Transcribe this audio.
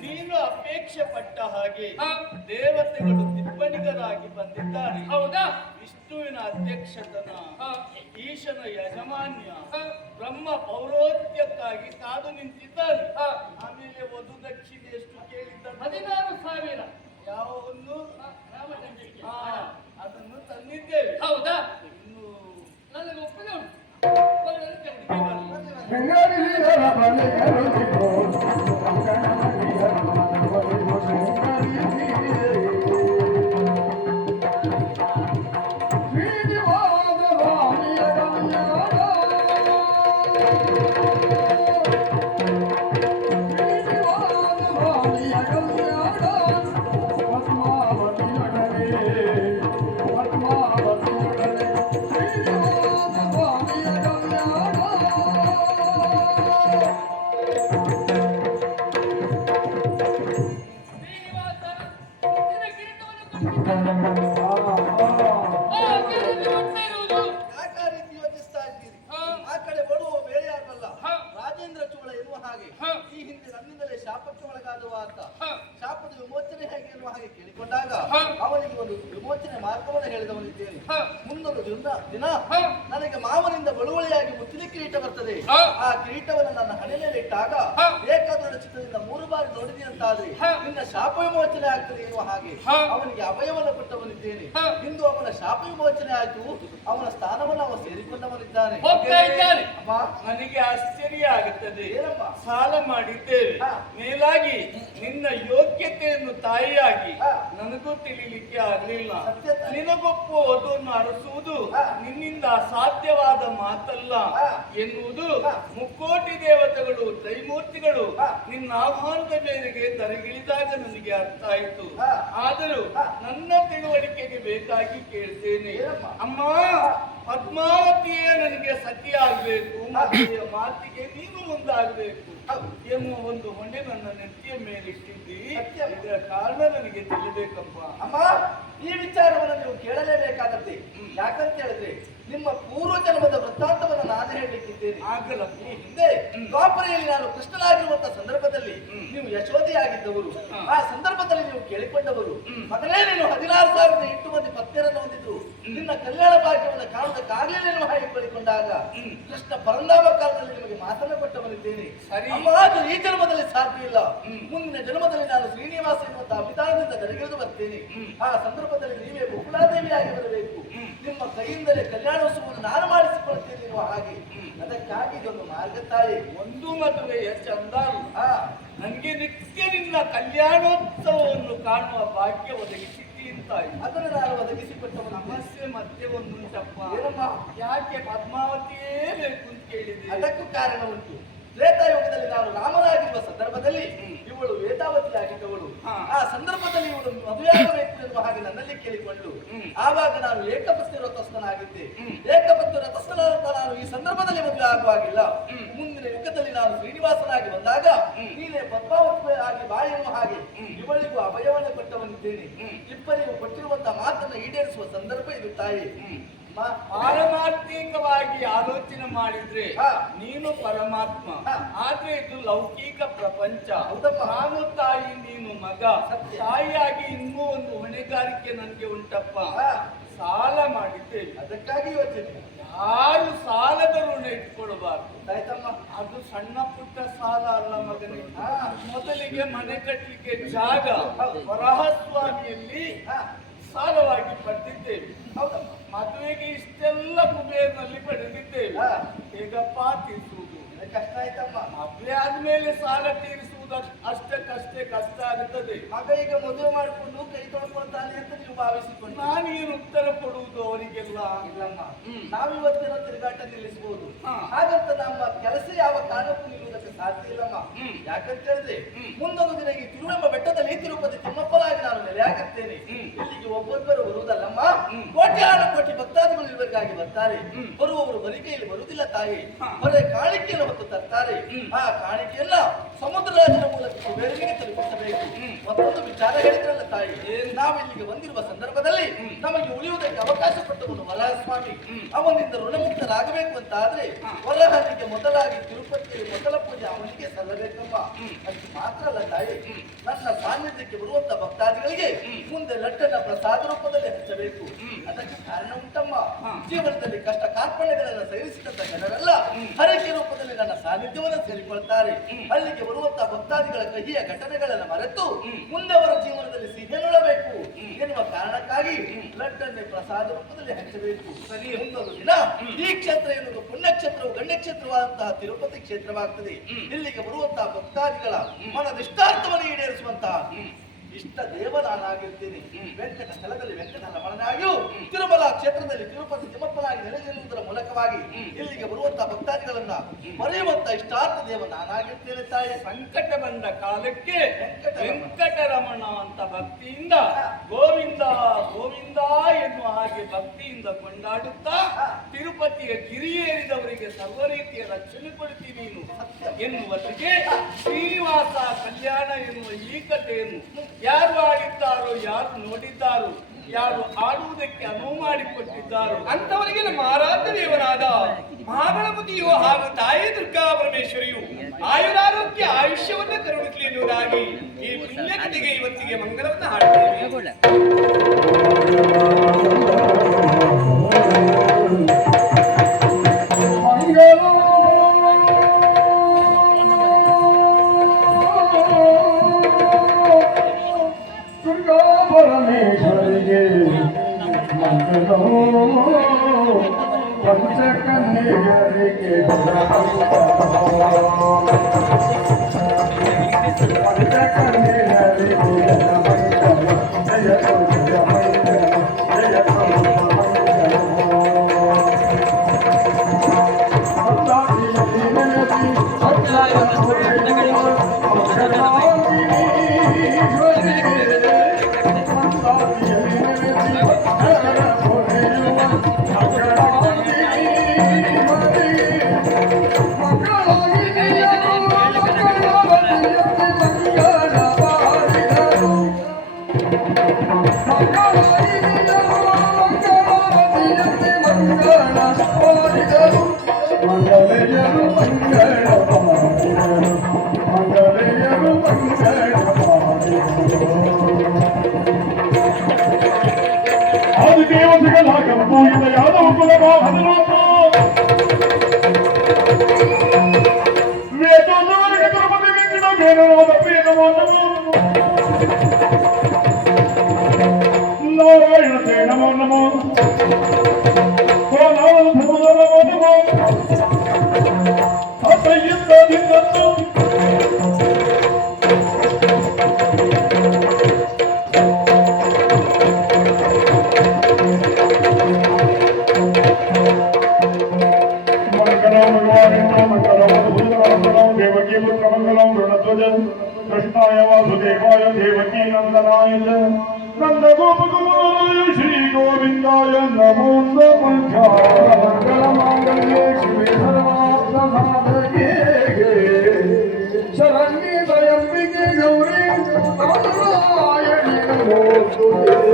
ನೀನು ಅಪೇಕ್ಷೆ ಪಟ್ಟ ಹಾಗೆ ದೇವತೆಗಳು ತಿಪ್ಪಣಿಗರಾಗಿ ಬಂದಿದ್ದಾರೆ. ಹೌದಾ? ವಿಷ್ಣುವಿನ ಅಧ್ಯಕ್ಷತನ. ಈಶನ ಯಜಮಾನ್ಯ ಬ್ರಹ್ಮ ಪೌರೋತ್ಯಕ್ಕಾಗಿ ಕಾದು ನಿಂತಿದ್ದಾರೆ. ಆಮೇಲೆ ವಧು ದಕ್ಷಿಣೆ ಎಷ್ಟು ಕೇಳಿದ್ದ ಹದಿನಾರು ಸಾವಿರ. ಯಾವ ಒಂದು? ಹಾ, ರಾಮಚಂದ್ರನಿಗೆ. ಅದನ್ನು ತಂದಿದ್ದೇವೆ. ಹೌದಾ? ಇನ್ನು ನನಗೆ ಒಪ್ಪಿಗೆ ಉಂಟು ಶಾಪಕ್ಕೆ ಒಳಗಾದವ ಅಂತ ಹಾ. ಶಾಪದ ವಿಮೋಚನೆ ಹೇಗೆ ಎನ್ನುವ ಹಾಗೆ ಕೇಳಿಕೊಂಡಾಗ. ಅವನಿಗೆ ಒಂದು ವಿಮೋಚನೆ ಮಾರ್ಗವನ್ನು ಹೇಳಿದವನಿದ್ದೇನೆ. ಮುಂದೊಂದು ದಿನ ದಿನ ನನಗೆ ಮಾವನಿಂದ ಬಳುವಳಿಯಾಗಿ ಮುತ್ತಿನ ಕಿರೀಟ ಬರ್ತದೆ ಆ ಕಿರೀಟವನ್ನು ನನ್ನ ಹಣೆ ಮೇಲೆ ಇಟ್ಟಾಗ ಬೇಕಾದ ಚಿತ್ರದಿಂದ ಮೂರು ಬಾರಿ ನೋಡಿದೆ ಅಂತಾದ್ರೆ. ನಿನ್ನ ಶಾಪ ವಿಮೋಚನೆ ಆಗ್ತದೆ ಎನ್ನುವ ಹಾಗೆ. ಅವನಿಗೆ ಅಭಯವನ್ನು ಕೊಟ್ಟವನಿದ್ದೇನೆ. ಇಂದು ಅವನ ಶಾಪ ವಿಮೋಚನೆ ಆಯಿತು ಅವನ ಸ್ಥಾನವನ್ನು ಅವನು ಸೇರಿಕೊಂಡವನಿದ್ದಾನೆ ನನಗೆ ಆಶ್ಚರ್ಯ ಆಗುತ್ತದೆ? ಸಾಲ ಮಾಡಿದ್ದೇವೆ. ಮೇಲಾಗಿ ನಿನ್ನ ಯೋಗ್ಯತೆಯನ್ನು ತಾಯಿಯಾಗಿ. ನನಗೂ ತಿಳಿಲಿಕ್ಕೆ ಆಗಲಿಲ್ಲ ಸತ್ಯ ತಾಯಿ. ನಿನಗೊಪ್ಪು ಅದನ್ನು ಅರಸುವುದು. ನಿನ್ನಿಂದ ಅಸಾಧ್ಯವಾದ ಮಾತಲ್ಲ. ಎನ್ನುವುದು. ಮುಕ್ಕೋಟಿ ದೇವತೆಗಳು ತ್ರೈಮೂರ್ತಿಗಳು. ನಿನ್ನ ಆಹ್ವಾನದ ಮೇರೆಗೆ ತರಗಿಳಿದಾಗ ನನಗೆ ಅರ್ಥ ಆಯಿತು ಆದರೂ ನನ್ನ ತಿಳುವಳಿಕೆಗೆ ಬೇಕಾಗಿ ಕೇಳ್ತೇನೆ? ಅಮ್ಮ ಪದ್ಮಾವತಿಯೇ ನನಗೆ ಸತಿಯಾಗಬೇಕು. ಮಾತೆಯ ಮಾತಿಗೆ ನೀನು ಮುಂದಾಗಬೇಕು. ಎನ್ನುವ ಒಂದು ಹೊಣೆ ನನ್ನ ನೆತ್ತಿಯ ಮೇಲೆ ಇಟ್ಟಿದ್ದಿ. ಇದರ ಕಾರಣ ನನಗೆ ತಿಳಿಬೇಕಪ್ಪ. ಅಮ್ಮ ಈ ವಿಚಾರವನ್ನು ನೀವು ಕೇಳಲೇಬೇಕಾಗತ್ತೆ. ಯಾಕಂತ ಹೇಳಿದ್ರೆ ನಿಮ್ಮ ಪೂರ್ವ ಜನ್ಮದ ವೃತ್ತಾಂತವನ್ನು ನಾನು ಹೇಳಬೇಕಿದ್ದೇನೆ. ಆಗಲ್ಲ ಈ ಹಿಂದೆ ದ್ವಾಪರೆಯಲ್ಲಿ ನಾನು ಕೃಷ್ಣನಾಗಿರುವಂತಹ ಸಂದರ್ಭದಲ್ಲಿ ನೀವು ಯಶೋಧಿಯಾಗಿದ್ದವರು. ಆ ಸಂದರ್ಭದಲ್ಲಿ ನೀವು ಕೇಳಿಕೊಂಡವರು. ಮೊದಲೇ ನೀನು ಹದಿನಾರು ಸಾವಿರದ ಎಂಟು ಮಂದಿ ಪತ್ನಿಯರನ್ನು ನಿನ್ನ ಕಲ್ಯಾಣ ಭಾಗ್ಯವನ್ನು ಹಾಗೆ ಹೇಳಿಕೊಂಡಾಗ ಹ್ಮ್. ಕೃಷ್ಣ ಪರಂದಾಮ ಕಾಲದಲ್ಲಿ ನಿಮಗೆ ಮಾತನ್ನು ಕೊಟ್ಟವರಿದ್ದೇನೆ ಸರಿ. ಅದು ಈ ಜನ್ಮದಲ್ಲಿ ಸಾಧ್ಯ ಇಲ್ಲ. ಮುಂದಿನ ಜನ್ಮದಲ್ಲಿ ನಾನು ಶ್ರೀನಿವಾಸ ಎನ್ನುವಂತಹ ಅಭಿಧಾನದಿಂದ ಗರಿಗಿಳಿದು ಬರ್ತೇನೆ. ಆ ಸಂದರ್ಭದಲ್ಲಿ ನೀವೇ ಬಹುಳಾದೇವಿಯಾಗಿ ಬರಬೇಕು. ನಿಮ್ಮ ಕೈಯಿಂದಲೇ ಕಲ್ಯಾಣೋತ್ಸವವನ್ನು ನಾನು ಮಾಡಿಸಿಕೊಳ್ತೇನೆ ಎನ್ನುವ ಹಾಗೆ. ಅದಕ್ಕಾಗಿ ಇದೊಂದು ಮಾರ್ಗ ತಾಯಿ. ಒಂದು ಮದುವೆ ಚಂದ ಅಲ್ಲ. ಆ, ನನಗೆ ನಿತ್ಯ ನಿನ್ನ ಕಲ್ಯಾಣೋತ್ಸವವನ್ನು ಕಾಣುವ ಭಾಗ್ಯ ಒದಗಿಸಿದ್ದಿ ಅದನ್ನು ನಾನು ಒದಗಿಸಿಕೊಟ್ಟವನು ಸಮಸ್ಯೆ ಮತ್ತೆ ಒಂದುಂಟಪ್ಪ ಏನಮ್ಮ? ಯಾಕೆ ಪದ್ಮಾವತಿಯೇ ಬೇಕು ಅಂತ ಕೇಳಿದೆ ಅದಕ್ಕೂ ಕಾರಣ ಉಂಟು. ತ್ರೇತಾಯುಗದಲ್ಲಿ ನಾನು ರಾಮನಾಗಿರುವ ಸಂದರ್ಭದಲ್ಲಿ ಇವಳು ವೇದಾವತಿಯಾಗಿದ್ದವಳು. ಆ ಸಂದರ್ಭದಲ್ಲಿ ಇವಳು ಮದುವೆಯಾಗಬೇಕು ಎನ್ನುವ ಹಾಗೆ ನನ್ನಲ್ಲಿ ಕೇಳಿಕೊಂಡು ಆವಾಗ ನಾನು ಏಕಪತ್ನಿ ರಥಸ್ಥನಾಗಿದ್ದೆ. ಏಕಪತ್ನಿ ರಥಸ್ಥನಾದಂತ ನಾನು ಈ ಸಂದರ್ಭದಲ್ಲಿ ಮದುವೆ ಆಗುವಾಗಿಲ್ಲ. ಮುಂದಿನ ಯುಗದಲ್ಲಿ ನಾನು ಶ್ರೀನಿವಾಸನಾಗಿ ಬಂದಾಗ. ನೀನೇ ಪದ್ಮಾವತಿ ಆಗಿ ಬಾ ಎನ್ನುವ ಹಾಗೆ. ಇವಳಿಗೂ ಅಭಯವನ್ನು ಕೊಟ್ಟವನಿದ್ದೇನೆ. ಇಬ್ಬರಿಗೂ ಕೊಟ್ಟಿರುವಂತಹ ಮಾತನ್ನು ಈಡೇರಿಸುವ ಸಂದರ್ಭ ಇದು ತಾಯಿ. ಪಾರಮಾರ್ಥಿಕವಾಗಿ ಆಲೋಚನೆ ಮಾಡಿದ್ರೆ ಹಾ. ನೀನು ಪರಮಾತ್ಮ. ಆದ್ರೆ ಇದು ಲೌಕಿಕ ಪ್ರಪಂಚ. ನಾನು ತಾಯಿ ನೀನು ಮಗ ತಾಯಿಯಾಗಿ ಇನ್ನೂ ಒಂದು ಹೊಣೆಗಾರಿಕೆ ನನಗೆ ಉಂಟಪ್ಪ ಹಾ. ಸಾಲ ಮಾಡಿದ್ದೆ ಅದಕ್ಕಾಗಿ ಯೋಚನೆ ಯಾರು ಸಾಲದ ಋಣ ಇಟ್ಕೊಳ್ಬಾರ್ದು. ಆಯ್ತಮ್ಮ. ಅದು ಸಣ್ಣ ಪುಟ್ಟ ಸಾಲ ಅಲ್ಲ ಮಗನೇ. ಮೊದಲಿಗೆ ಮನೆ ಕಟ್ಟಲಿಕ್ಕೆ ಜಾಗ ಬರಹಸ್ವಾಮಿಯಲ್ಲಿ ವರಹಸ್ವಾಮಿಯಲ್ಲಿ ಸಾಲವಾಗಿ ಪಡೆದಿದ್ದೇವೆ. ಹೌದಮ್ಮ ಮದುವೆಗೆ ಇಷ್ಟೆಲ್ಲ ಕುಬೇರ್ನಲ್ಲಿ ಪಡೆದಿದ್ದೇವೆ. ತೀರಿಸುವುದು? ಇದು ಕಷ್ಟ ಆಯ್ತಮ್ಮ. ಮದುವೆ ಆದ್ಮೇಲೆ ಸಾಲ ತೀರಿಸುವುದು ಅಷ್ಟಕ್ಕಷ್ಟೇ ಕಷ್ಟ ಆಗುತ್ತದೆ ಮಗ ಈಗ ಮದುವೆ ಮಾಡಿಕೊಂಡು ಕೈ ತೊಳ್ಕೊಳ್ತಾನೆ ಅಂತ ನೀವು ಭಾವಿಸಿಕೊಂಡು ನಾನೇನು ಉತ್ತರ ಕೊಡುವುದು ಅವರಿಗೆಲ್ಲ ಇಲ್ಲಮ್ಮ. ನಾವಿವತ್ತಿನ ತಿರುಗಾಟ ನಿಲ್ಲಿಸಬಹುದು. ಹಾಗಂತ ನಮ್ಮ ಕೆಲಸ ಯಾವ ಕಾರಣಕ್ಕೂ ನಿಲ್ಲುವುದಕ್ಕೆ ಸಾಧ್ಯ ಇಲ್ಲಮ್ಮ. ಯಾಕಂತ ಹೇಳಿದ್ರೆ ಮುಂದೊಂದು ದಿನ ಈ ತಿರುವೆಂಬ ಬೆಟ್ಟದಲ್ಲಿ ತಿರುಪತಿ ತಿಮ್ಮಪ್ಪಲಾಗಿ ನಾನು ನೆಲೆಯಾಗುತ್ತೇನೆ ಹ್ಮ್. ಒಬ್ಬೊಬ್ಬರು ಬರುವುದಲ್ಲಮ್ಮ? ಕೋಟಿ ಕೋಟ್ಯಾನ ಕೋಟಿ ಭಕ್ತಾದಿಗಳು ಇವರಿಗಾಗಿ ಬರ್ತಾರೆ. ಬರುವವರು ಬರಿಕೆಯಲ್ಲಿ ಬರುವುದಿಲ್ಲ ತಾಯಿ. ಬರೇ ಕಾಣಿಕೆಯನ್ನು ಹೊತ್ತು ತರ್ತಾರೆ. ಆ ಕಾಣಿಕೆಯನ್ನ ಸಮುದ್ರರಾಜನ ಮೂಲಕ ಬೇರೆ ತಲುಪಿಸಬೇಕು. ಮತ್ತೊಂದು ವಿಚಾರ ಹೇಳಿದ್ರಲ್ಲ ತಾಯಿ. ನಾವು ಇಲ್ಲಿಗೆ ಬಂದಿರುವ ಸಂದರ್ಭದಲ್ಲಿ ನಮಗೆ ಉಳಿಯುವುದಕ್ಕೆ ಅವಕಾಶ ಕೊಟ್ಟವನು ವರಹಸ್ವಾಮಿ ಸ್ವಾಮಿ ಅವನಿಂದ ಋಣಮುಕ್ತರಾಗಬೇಕು ಅಂತ ಆದ್ರೆ. ವರಹನಿಗೆ ಮೊದಲಾಗಿ ತಿರುಪತಿಯಲ್ಲಿ ಮೊದಲ ಅವನಿಗೆ ಸಲ್ಲಬೇಕಪ್ಪ. ಅಷ್ಟು ಮಾತ್ರ ಅಲ್ಲ ತಾಯಿ. ನನ್ನ ಸಾನ್ನಿಧ್ಯಕ್ಕೆ ಬರುವಂತ ಭಕ್ತಾದಿಗಳಿಗೆ ಮುಂದೆ ಲಟ್ಟನ ಪ್ರಸಾದ ರೂಪದಲ್ಲಿ ಹಂಚಬೇಕು ಅದಕ್ಕೆ ಕಾರಣ ಉಂಟಮ್ಮ ಜೀವನದಲ್ಲಿ ಕಷ್ಟ ಕಾರ್ಪಣ್ಯಗಳನ್ನು ಸಹಿಸಿದಂತ ಜನರೆಲ್ಲ ಹರಕೆ ರೂಪದಲ್ಲಿ ನನ್ನ ಸಾನ್ನಿಧ್ಯವನ್ನು ಸೇರಿಕೊಳ್ತಾರೆ. ಅಲ್ಲಿಗೆ ಬರುವಂತಹ ಭಕ್ತಾದಿಗಳ ಕಹಿಯ ಘಟನೆಗಳನ್ನು ಮರೆತು ಮುಂದವರ ಜೀವನದಲ್ಲಿ ಸಿಹಿ ನೋಡಬೇಕು ಎನ್ನುವ ಕಾರಣಕ್ಕಾಗಿ ಲಡ್ಡನ್ನೇ ಪ್ರಸಾದ ರೂಪದಲ್ಲಿ ಹಂಚಬೇಕು. ಸರಿ. ಮುಂದೊಂದು ದಿನ ಈ ಕ್ಷೇತ್ರ ಎನ್ನುವುದು ಪುಣ್ಯಕ್ಷೇತ್ರವು ಗಣ್ಯಕ್ಷೇತ್ರವಾದಂತಹ ತಿರುಪತಿ ಕ್ಷೇತ್ರವಾಗ್ತದೆ. ಇಲ್ಲಿಗೆ ಬರುವಂತಹ ಭಕ್ತಾದಿಗಳ ಮನದಿಷ್ಟಾರ್ಥವನ್ನು ಈಡೇರಿಸುವಂತಹ ಇಷ್ಟ ದೇವ ನಾನಾಗಿರ್ತೀನಿ ವೆಂಕಟ ಸ್ಥಳದಲ್ಲಿ ವೆಂಕಟ ರಮಣನಾಗಿಯೂ ತಿರುಮಲ ಕ್ಷೇತ್ರದಲ್ಲಿ ತಿರುಪತಿ ತಿಮ್ಮಪ್ಪನಾಗಿ ನೆಲೆಸಿರುವುದರ ಮೂಲಕವಾಗಿ ಇಲ್ಲಿಗೆ ಬರುವಂತಹ ಭಕ್ತಾದಿಗಳನ್ನ ಮರೆಯುವಂತ ಇಷ್ಟಾರ್ಥ ದೇವ ನಾನಾಗಿರ್ತೇನೆ ತಾಯಿ. ಸಂಕಟ ಬಂದ ಕಾಲಕ್ಕೆ ವೆಂಕಟ ರಮಣ. ಅಂತ ಭಕ್ತಿಯಿಂದ ಗೋವಿಂದ ಗೋವಿಂದ ಎನ್ನುವ ಹಾಗೆ ಭಕ್ತಿಯಿಂದ ಕೊಂಡಾಡುತ್ತಾ ತಿರುಪತಿಯ ಕಿರಿಯೇರಿದವರಿಗೆ ಸರ್ವ ರೀತಿಯ ರಕ್ಷಣೆ ಕೊಡ್ತೀನಿ ನೀನು ಶ್ರೀನಿವಾಸ ಕಲ್ಯಾಣ ಎನ್ನುವ ಈ ಕಥೆಯನ್ನು ಯಾರು ಆಡಿದ್ದಾರೋ ಯಾರು ನೋಡಿದ್ದಾರೋ, ಯಾರು ಆಡುವುದಕ್ಕೆ ಅನುವು ಮಾಡಿಕೊಟ್ಟಿದ್ದಾರೋ ಅಂತವರಿಗೆ ನಮ್ಮ ಆರಾಧ್ಯ ದೇವರಾದ ಮಹಾಗಣಪತಿಯು ಹಾಗೂ ತಾಯಿ ದುರ್ಗಾ ಪರಮೇಶ್ವರಿಯು ಆಯುರಾರೋಗ್ಯ ಆಯುಷ್ಯವನ್ನು ಕರುಣಿಸಲಿ ಎನ್ನುವುದಾಗಿ ಈ ಪುಣ್ಯ ಕಥೆಗೆ ಇವತ್ತಿಗೆ ಮಂಗಳವನ್ನು ಹಾಡುತ್ತೇವೆ జగలో పంచకన్య గరికి పంచకన్య కూడిన యాదవ కులరాధులు వేదోదానికి ഗോപകുമാരായ ശ്രീ ഗോവിന്ദായ നമോ നമഃ